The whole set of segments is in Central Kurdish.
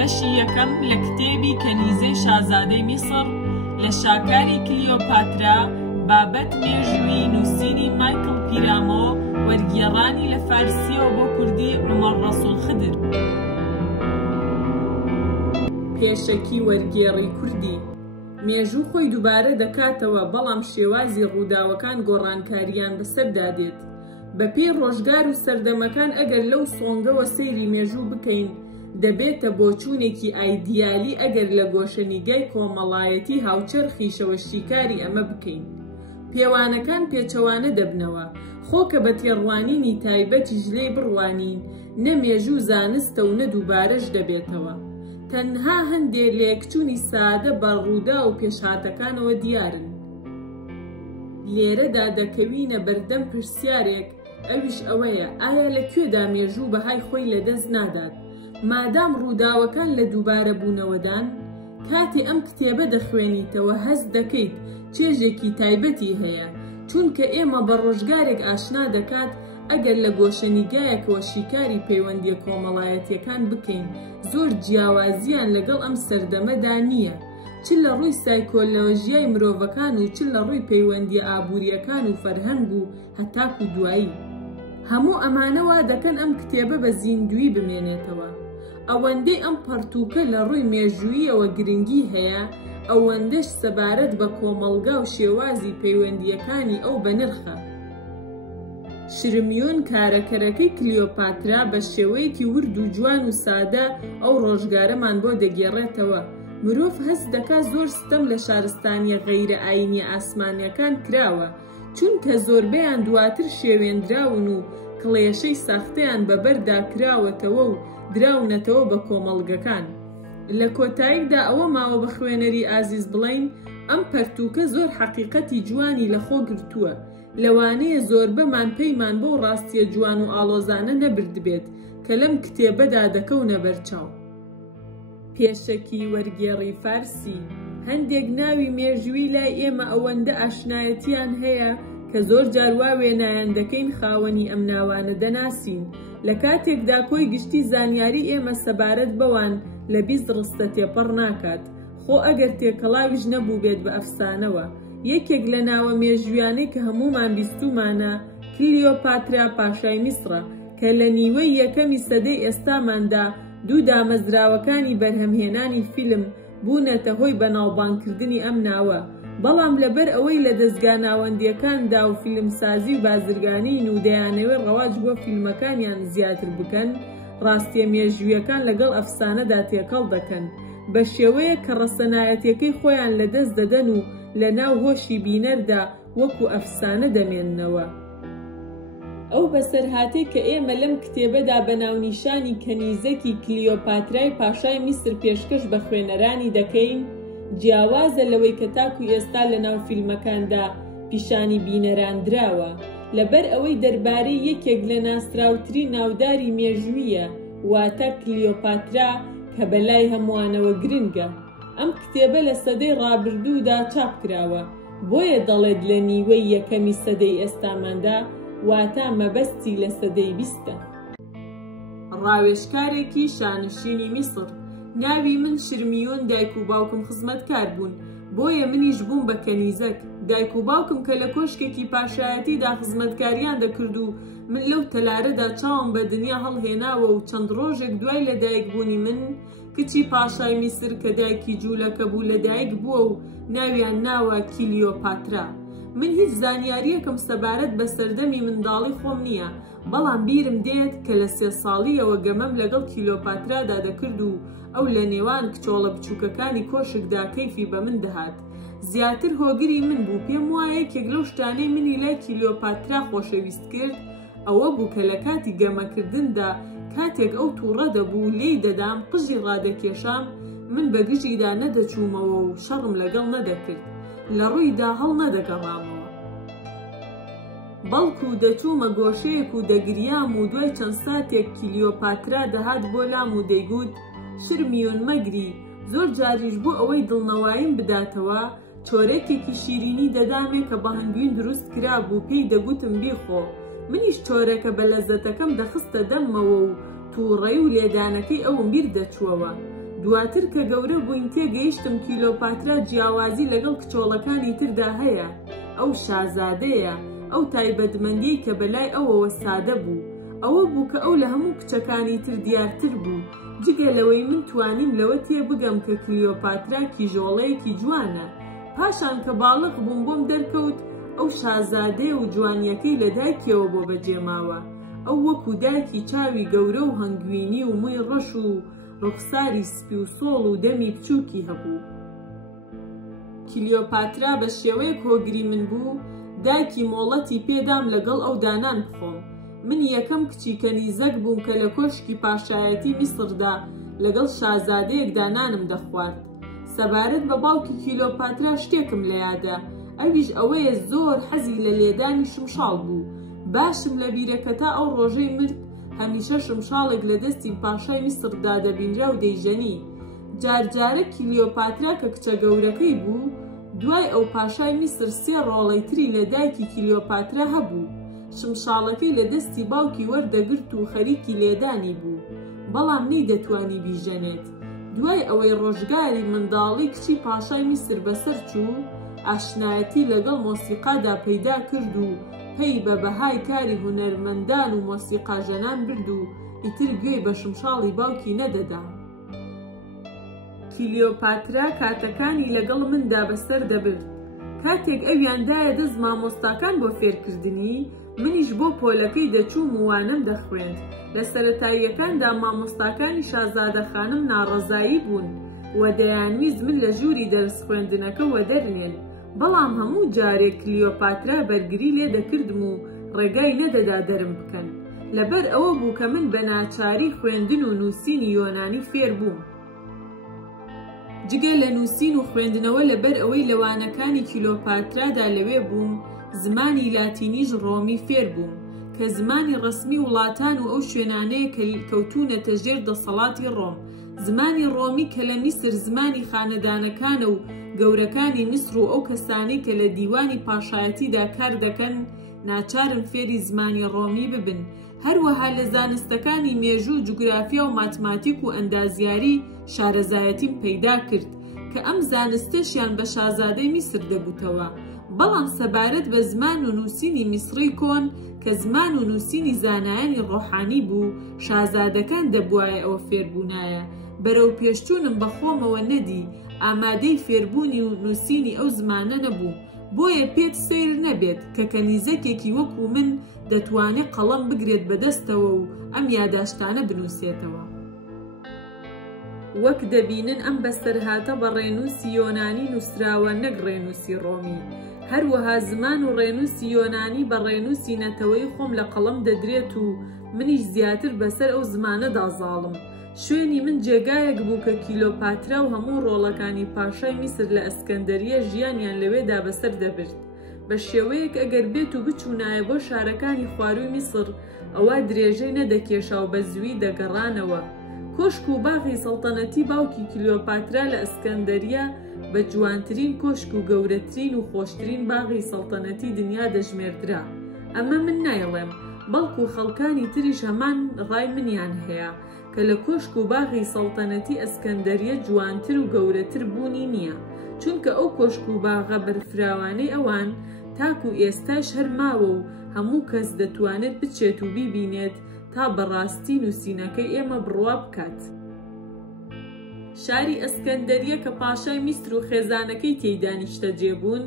بەشی یەکەم لە کتێبی کەنیزەی شازادەی میسر لە شاکاری کلیۆپاترا بابەت مێژووی نووسینی مایکل پیرامۆ وەرگێڕانی لە فارسیەوە بۆ کوردی عومەر ڕەسوول خدر. پێشەکی وەرگێڕی کوردی مێژوو خۆی دووبارە دەکاتەوە، بەڵام شێوازی ڕووداوەکان گۆڕانکاریان بەسەردادێت. بەپێی ڕۆژگار و سەردەمەکان ئەگەر لەو سۆنگەوە سەیری مێژوو بکەین، دەبێتە بۆچوونێکی ئایدیالی ئەگەر لە گۆشەنیگای کۆمەڵایەتی هاوچەرخی شەوەشتیکاری ئەمە بکەین. پێوانەکان پێچەوانە دەبنەوە، خۆکە بە تێڕوانینی تایبەتیش لێی بڕوانین، نە مێژوو زانستە و نە دووبارەش دەبێتەوە. تەنها هەندێک لێکچوونی سادە بە ڕوودا و پێشهاتەکانەوە دیارن. لێرەدا دەکەوینە بەردەم پرسیارێک، ئەویش ئەوەیە: ئایا لەکوێدا مێژوو بەهای خۆی لەدەست نادات مادام ڕووداوەکان لە دووبارە بوونەوەدان؟ کاتی ئەم کتێبە دەخوێنیتەوە هەست دەکەیت چێژێکی تایبەتی هەیە، چونکە ئێمە بە ڕۆژگارێک ئاشنا دەکات ئەگەر لە گۆشەنیگایەکەوە شیکاری پەیوەندیە کۆمەڵایەتیەکان بکەین، زۆر جیاوازیان لەگەڵ ئەم سەردەمەدا نییە، چ لە ڕووی سایکۆلۆژیای مرۆڤەکان و چ لە ڕووی پەیوەندیە ئابوووریەکان و فەرهەنگ و هەتاکو دوایی. هەموو ئەمانەوە دەکەن ئەم کتێبە بە زیندوی بمێنێتەوە. ئەوەندەی ئەم پەرتووکە لە ڕووی مێژوویەوە گرنگی هەیە، ئەوەندەش سەبارەت بە کۆمەڵگا و شێوازی پەیوەندیەکانی ئەو بەنرخە. شرمیۆن کارەکەرەکەی کلیۆپاترا بە شێوەیەکی ورد و جوان و سادە ئەو ڕۆژگارەمان بۆ دەگێڕێتەوە. مرۆڤ هەست دەکات زۆر ستەم لە شارستانیە غەیرە ئاینی ئاسمانیەکان کراوە، چونکە زۆربەیان دواتر شێوێنراون و کڵێشەی ساختەیان بەبەردا کراوەتەوە و دراونەتەوە بە کۆمەڵگەکان. لە کۆتاییدا ئەوە ماوە بە خوێنەری ئازیز بڵین ئەم پەرتووکە زۆر حەقیقەتی جوانی لەخۆ گرتووە، لەوانەیە زۆربەمان پەیمان بۆ ڕاستیە جوان و ئاڵۆزانە نەبردبێت کە لەم کتێبەدا دەکەونە بەرچاو. پێشەکی وەرگێڕی فارسی هەندێک ناوی مێژووی لای ئێمە ئەوەندە ئاشنایەتیان هەیە کە زۆر جار وا وێنایان دەکەین خاوەنی ئەم ناوانە دەناسین، لە کاتێکدا کۆی گشتی زانیاری ئێمە سەبارەت بەوان لە بیست ڕستە تێپەڕ ناکات، خۆ ئەگەر تێکەڵاویش نەبوو بێت بە ئەفسانەوە. یەکێک لە ناوە مێژویانەی کە هەمومان بیستومانە کلیۆپاترا پاشای میسرە، کە لە نیوەی یەکەمی سەدەی ئێستاماندا دوو دامەزراوەکانی بەرهەمهێنانی فیلم بوونەتە هۆی بەناوبانگکردنی ئەم ناوە. بەڵام لەبەر ئەوەی لە دەستگا ناوەندیەکاندا و فیلمسازی و بازرگانین و دەیانەوێت ڕەواج بۆ فیلمەکانیان زیاتر بکەن، ڕاستیە مێژوویەکان لەگەڵ ئەفسانەدا تێکەڵ دەکەن، بە شێوەیە کە ڕەسەنایەتیەکەی خۆیان لەدەست دەدەن و لە ناو هۆشی بینەردا وەکو ئەفسانە دەمێننەوە. ئەو بەسەرهاتەی کە ئێمە لەم کتێبەدا بە ناونیشانی کەنیزەکی کلیۆپاترای پاشای میسر پێشکەش بە خوێنەرانی دەکەین، جیاوازە لەوەی کە تاکو ئێستا لە ناو فیلمەکاندا پیشانی بینەراندراوە، لەبەر ئەوەی دەربارەی یەکێک لە ناسراوترین ناوداری مێژوویە، واتە کلیۆپاترا، کە بەلای هەمووانەوە گرنگە. ئەم کتێبە لە سەدەی ڕابردوودا چاپ کراوە، بۆیە دەڵێت لە نیوەی یەکەمی سەدەی ئێستاماندا، واتە مەبەستی لە سەدەی بیستە. ڕاوێژکارێکی شانشینی میسر. ناوی من شرمیۆن، دایک و باوکم خزمەتکار بوون، بۆیە منیش بووم بە کەنیزەک. دایک و باوکم کە لە کۆشکێکی پاشایەتیدا خزمەتکاریان دەکرد و من لەو تەلارەدا چاوم بە دنیا هەڵهێناوە و چەند ڕۆژێک دوای لەدایک بوونی من کچی پاشای میسر کە دایکی جوولەکە بوو لەدایک بووە و ناویان ناوە کلیۆپاترا. من هیچ زانیاریەکەم سەبارەت بە سەردەمی منداڵی خۆم نییە، بەڵام بیرم دێت کە لە 3 ساڵیەوە گەمەم لەگەڵ کلیۆپاترادا دەکرد و ئەو لە نێوان کچۆڵە بچووکەکانی کۆشکدا کەیفی بە من دەهات. زیاتر هۆگری من بوو. پێم وایە یەکێک لەو شتانەی منی لای کلیۆپاترا خۆشەویست کرد ئەوە بوو کە لە کاتی گەمەکردندا کاتێک ئەو تووڕە دەبوو لێی دەدام قژی ڕادەکێشام، من بە گژیدا نەدەچوومەوە و شەڕم لەگەڵ نەدەکرد، لە ڕوویدا هەڵ نەدەگەڕامەوە، بەڵکو دەچوومە گۆشەیەک و دەگریام و دوای چەند ساتێک کلیۆپاترا دەهات بۆ لام و دەیگوت: شرمیۆن مەگری، زۆر جاریش بوو ئەوەی دڵنەواییم بداتەوە چۆرەکێکی شیرینی دەدامێ کە بە هەنگوین دروست کرا بوو، پێی دەگوتم بیخۆ. منیش چۆرەکە بە لەزەتەکەم دەخستە دەممەوە و تووڕەی و لێدانەکەی ئەوم بیر دەچووەوە. دواتر کە گەورە بووین تێگەیشتم کلیۆپاترا جیاوازی لەگەڵ کچۆڵەکانی تردا هەیە. ئەو شازادەیە، ئەو تایبەتمەندیی کە بەلای ئەوەوە سادە بوو. ئەوە بوو کە ئەو لە هەموو کچەکانی تر دیارتر بوو. جگە لەوەی من توانیم لەوە تێ بگەم کە کلیۆپاترا کیژۆڵەیەکی جوانە. پاشان کە باڵق بووم بۆم دەرکەوت ئەو شازادەیە و جوانیەکەی لە دایکیەوە بۆ بەجێماوە. ئەو وەکو دایکی چاوی گەورە و هەنگوینی و مووی ڕەش و ڕوخساری سپی و سۆڵ و دەمی بچووکی هەبوو. کلیۆپاترا بە شێوەیەک هۆگری من بوو، دایکی مۆڵەتی پێدام لەگەڵ ئەو دانان بخۆم. من یەکەم کچی کەنیزەک بووم کە لە کۆشکی پاشایەتی میسردا لەگەڵ شازادەیەک دانانم دەخوارد. سەبارەت بە باوکی کلیۆپاترا شتێکم لە یادە، ئەویش ئەوەیە زۆر حەزی لە لێدانی شمشاڵ بوو. باشم لە بیرەکە تا ئەو ڕۆژەی مرد هەمیشە شمشاڵێک لە دەستی پاشای میسردا دەبینرا و دەیژەنی. جارجارە کلیۆپاترا کە کچە گەورەکەی بوو، دوای ئەو پاشای میسر 3 ڕۆڵەی تری لە دایکی کلیۆپاترا هەبوو. شمشاڵەکەی لە دەستی باوکی وەردەگرت و خەریکی لێدانی بوو، بەڵام نەیدەتوانی بیژەنێت. دوای ئەوەی ڕۆژگاری منداڵی کچی پاشای میسر بەسەر چوو، ئاشنایەتی لەگەڵ مۆسیقادا پەیدا کرد و پێی بە بەهای کاری هونەرمەندان و مۆسیقاژەنان برد و ئیتر گوێی بە شمشاڵی باوکی نەدەدا. کلیۆپاترا کاتەکانی لەگەڵ مندا بەسەر دەبرد. کاتێک ئەویاندایە دەست مامۆستاکان بۆ فێرکردنی، منیش بۆ پۆلەکەی دەچووم و وانەم دەخوێند. لە سەرەتاییەکاندا مامۆستاکانی شازادەخانم ناڕەزایی بوون و دەیانویست من لە ژووری دەرس خوێندنەکە وەدەرنێن، بەڵام هەموو جارێک کلیۆپاترا بەرگری لێ دەکردم و ڕێگای نەدەدا دەرم بکەن. لەبەر ئەوە بوو کە من بە ناچاری خوێندن و نووسینی یۆنانی فێر بووم. جگە لە نووسین و خوێندنەوە لەبەر ئەوەی لەوانەکانی کلیۆپاترادا لەوێ بووم، زمانی لاتینیش ڕۆمی فێر بووم کە زمانی ڕسمی وڵاتان و ئەو شوێنانەیە کە کەوتونەتە ژێر دەسەڵاتی ڕۆم. زمانی ڕۆمی کە لە میسر زمانی خانەدانەکانە و گەورەکانی میسر و ئەو کەسانی کە لە دیوانی پاشایەتیدا کار دەکەن ناچارن فێری زمانی ڕۆمی ببن. هەروەها لە زانستەکانی مێژوو، جوگرافیا و ماتماتیک و ئەندازیاری شارەزایەتیم پەیدا کرد کە ئەم زانستەشیان بە شازادەی میسر دەبووتەوە. بەڵام سەبارەت بە زمان و نووسینی میسری کۆن کە زمان و نووسینی زانایانی ڕۆحانی بوو، شازادەکان دەبوایە ئەوە فێربوونایە. بەرەو پێشچوونم بەخۆمەوە نەدی، ئامادەی فێربوونی و نووسینی ئەو زمانە نەبوو، بۆیە پێت سیر نەبێت کە کەنیزەکێکی وەکو من دەتوانێت قەڵەم بگرێت بەدەستەوە و ئەم یاداشتانە بنووسێتەوە. وەک دەبینن ئەم بەسەرهاتە بە ڕێنووسی یۆنانی نووسراوە، نەک ڕێنووسی ڕۆمی. هەروەها زمان و ڕێنووسی یۆنانی بە ڕێنووسی نەتەوەی خۆم لە قەڵەم دەدرێت و منیش زیاتر بەسەر ئەو زمانەدا زاڵم. شوێنی من جێگایەک بوو کە کلیۆپاترا و هەموو ڕۆڵەکانی پاشای میسر لە ئەسکەندەریە ژیانیان لەوێدا بەسەر دەبرد. بە شێوەیەک ئەگەر بێت و بچوونایە بۆ شارەکانی خواروی میسر، ئەوە درێژەی نەدەکێشا و بە زووی دەگەڕانەوە. کۆشک و باغی سەڵتەنەتی باوکی کلیۆپاترا لە ئەسکەندەریە بە جوانترین کۆشک و گەورەترین و خۆشترین باغی سەڵتەنەتی دنیا دەژمێردرا. ئەمە من نایڵێم، بەڵکو خەڵکانی تریش هەمان ڕای منیان هەیە کە لە کۆشک و باغی سەڵتەنەتی ئەسکەندەریە جوانتر و گەورەتر بوونی نییە، چونکە ئەو کۆشک و باغە بەرفراوانەی ئەوان تاکو ئێستاش هەر ماوە و هەموو کەس دەتوانێت بچێت و بیبینێت تا بەڕاستی نووسینەکەی ئێمە بڕوا بکات. شاری ئەسکەندەریە کە پاشای میسر و خێزانەکەی تێیدا نیشتەجێبوون،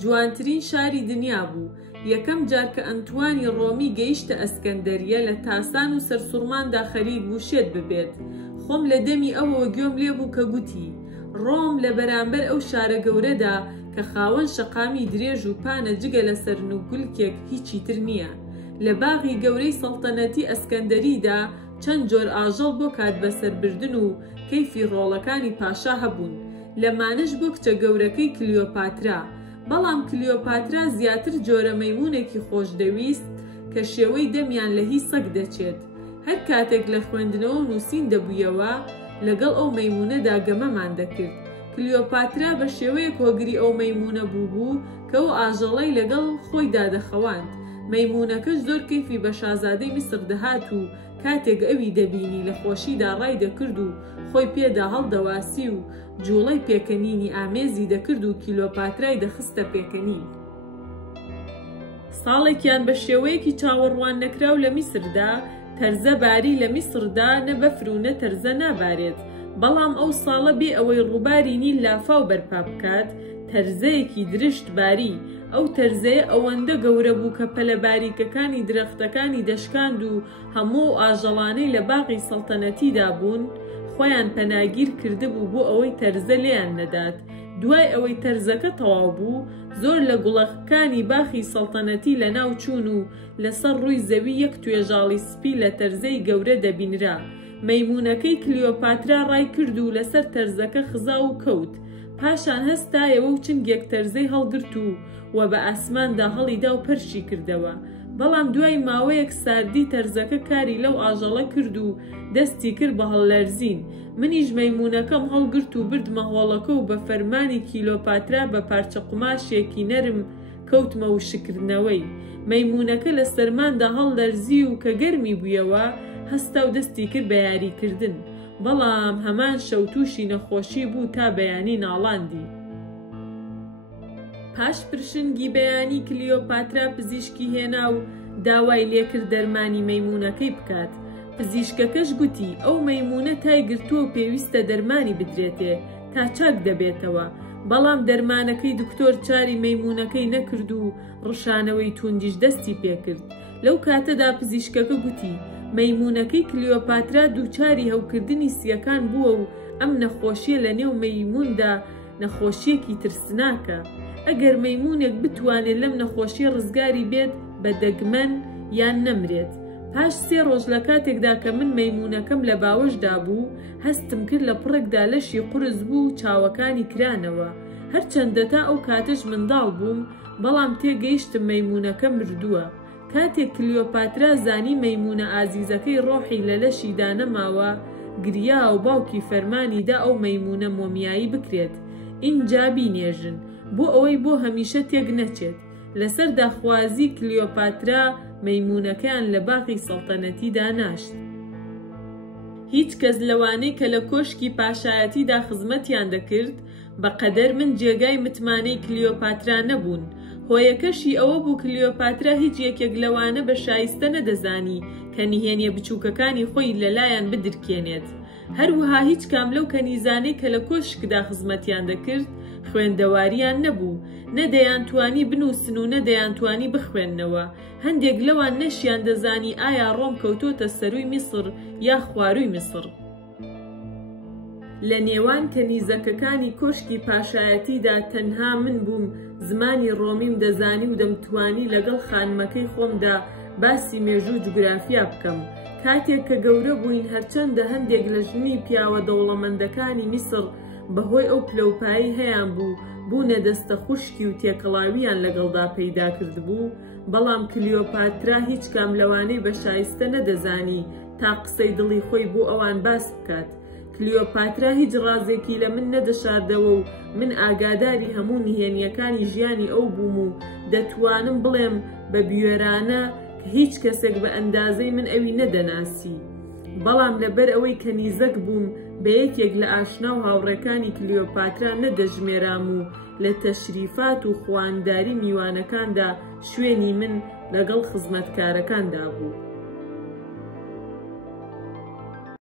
جوانترین شاری دنیا بوو. یەکەم جار کە ئەنتوانی ڕۆمی گەیشتە ئەسکەندەریە لە تاسان و سەرسوڕماندا خەریک بوو شێت ببێت. خۆم لە دەمی ئەوەوە گوێم لێ بوو کە گوتی ڕۆم لە بەرامبەر ئەو شارە گەورەدا کە خاوەن شەقامی درێژ و پانە جگە لە سەرنوگولکێک هیچی تر نییە. لە باغی گەورەی سەڵتەنەتی ئەسکەندەریدا چەند جۆر ئاژەڵ بۆ کات بەسەربردن و کەیفی ڕۆڵەکانی پاشا هەبوون، لەمانەش بۆ کچە گەورەکەی کلیۆپاترا. بەڵام کلیۆپاترا زیاتر جۆرە مەیمونێکی خۆشدەویست کە شێوەی دەمیان لە هی سەگ دەچێت. هەر کاتێک لە خوێندنەوە و نووسین دەبوویەوە لەگەڵ ئەو مەیمونەدا گەمەمان دەکرد. کلیۆپاترا بە شێوەیەک هۆگری ئەو مەیمونە بوو کە ئەو ئاژەڵەی لەگەڵ خۆیدا دەخەواند. مەیمونەکەش زۆر کەیفی بە شازادەی میسر دەهات و کاتێک ئەوی دەبینی لە خۆشیدا ڕای دەکرد و خۆی پێدا هەڵدەواسی و جوڵەی پێکەنینی ئامێزی دەکرد و کلیۆپاترای دەخستە پێکەنین. ساڵێکیان بە شێوەیەکی چاوەڕوان نەکراو لە میسردا تەرزە باری لە میسردا نە بەفر و نە تەرزە نابارێت، بەڵام ئەو ساڵە بێ ئەوەی ڕووباری نیل لافاو بەرپا بکات تەرزەیەکی درشت باری. ئەو تەرزەیە ئەوەندە گەورە بوو کە پەلە باریکەکانی درەختەکانی دەشکاند و هەموو ئاژەڵانەی لە باغی سەڵتەنەتیدا بوون خۆیان پەناگیر کردبوو بۆ ئەوەی تەرزە لێیان نەدات. دوای ئەوەی تەرزەکە تەواو بوو زۆر لە گوڵەکانی باخی سەڵتەنەتی لە ناو چوون و لەسەر ڕووی زەوی یەک توێژاڵی سپی لە تەرزەی گەورە دەبینرا. مەیمونەکەی کلیۆپاترا ڕای کرد و لەسەر تەرزەکە خزا و کەوت. پاشان هەستایەوە و چنگێک تەرزەی هەڵگرت و بە ئاسماندا هەڵیدا و پەرشی کردەوە. بەڵام دوای ماوەیەک ساردی تەرزەکە کاری لەو ئاژەڵە کرد و دەستی کرد بە هەڵلەرزین. منیش مەیمونەکەم هەڵگرت و بردمە هۆڵەکە و بە فەرمانی کلیۆپاترا بە پارچە قوماشێکی نەرم کەوتمە وشکردنەوەی. مەیمونەکە لە سەرماندا هەڵلەرزی و کە گەرمی بوویەوە هەستا و دەستی کرد بە یاریکردن، بەڵام هەمان شەو تووشی نەخۆشی بوو تا بەیانی ناڵاندی. پاش پرشنگی بەیانی کلیۆپاترا پزیشکی هێنا و داوای لێکرد دەرمانی مەیمونەکەی بکات. پزیشکەکەش گوتی ئەو مەیمونە تای گرتووە و پێویستە دەرمانی بدرێتێ تا چاک دەبێتەوە، بەڵام دەرمانەکەی دکتۆر چاری مەیمونەکەی نەکرد و ڕشانەوەی توندیش دەستی پێکرد. لەو کاتەدا پزیشکەکە گوتی مەیمونەکەی کلیۆپاترا دووچاری هەوکردنی سیەکان بووە و ئەم نەخۆشیە لە نێو مەیموندا نەخۆشیەکی ترسناکە. ئەگەر مەیمونێک بتوانێت لەم نەخۆشیە ڕزگاری بێت بە دەگمەن یان نەمرێت. پاش 3 ڕۆژ لە کاتێکدا کە من مەیمونەکەم لە باوەشدا بوو هەستم کرد لە پڕێکدا لەشی قورس بوو و چاوەکانی کرانەوە. هەرچەندە تا ئەو کاتەش منداڵ بووم، بەڵام تێگەیشتم مەیمونەکە مردووە. کاتێک کلیۆپاترا زانی مەیمونە ئازیزەکەی ڕۆحی لە لەشیدا نەماوە گریا و باوکی فەرمانیدا ئەو مەیمونە مۆمیایی بکرێت، ئینجا بینێژن بۆ ئەوەی بۆ هەمیشە تێک نەچێت. لەسەر داخوازی کلیۆپاترا مەیمونەکەیان لە باخی سەڵتەنەتیدا ناشت. هیچ کەس لەوانەی کە لە کۆشکی پاشایەتیدا خزمەتیان دەکرد بەقەدەر من جێگای متمانەی کلیۆپاترا نەبوون. هۆیەکەشی ئەوە بوو کلیۆپاترا هیچ یەکێک لەوانە بە شایستە نەدەزانی کە نیهێنیە بچووکەکانی خۆی لەلایەن بدرکێنێت. هەروەها هیچ کام لەو کەنیزانەی کە لە کۆشکدا خزمەتیان دەکرد خوێندەواریان نەبوو، نەدەیانتوانی بنووسن و نەدەیانتوانی بخوێننەوە. هەندێک لەوان نەشیان دەزانی ئایا ڕۆم کەوتۆتە سەرووی میسر یا خوارووی میسر. لە نێوان کەنیزەکەکانی کۆشکی پاشایەتیدا تەنها من بووم زمانی ڕۆمیم دەزانی و دەمتوانی لەگەڵ خانمەکەی خۆمدا باسی مێژوو جوگرافیا بکەم. کاتێک کە گەورە بووین هەرچەندە هەندێک لە ژنی پیاوە دەوڵەمەندەکانی میسر بەهۆی ئەو پلەپایی هەیان بوونە دەستە خوشکی و تێکەڵاویان لەگەڵدا پەیدا کرد بوو، بەڵام کلیۆپاترا هیچ کام لەوانەی بە شایستە نەدەزانی تا قسەی دڵی خۆی بۆ ئەوان باس بکات. کلیۆپاترا هیچ ڕازێکی لە من نەدەشاردەوە و من ئاگاداری هەموو نهێنیەکانی ژیانی ئەو بووم و دەتوانم بڵێم بە بیوێرانە کە هیچ کەسێک بە ئەندازەی من ئەوی نەدەناسی. بەڵام لەبەر ئەوەی کەنیزەک بووم بە یەکێک لە ئاشنا و هاوڕێکانی کلیۆپاترا نەدەژمێرام و لە تەشریفات و خوانداری میوانەکاندا شوێنی من لەگەڵ خزمەتکارەکاندا بوو.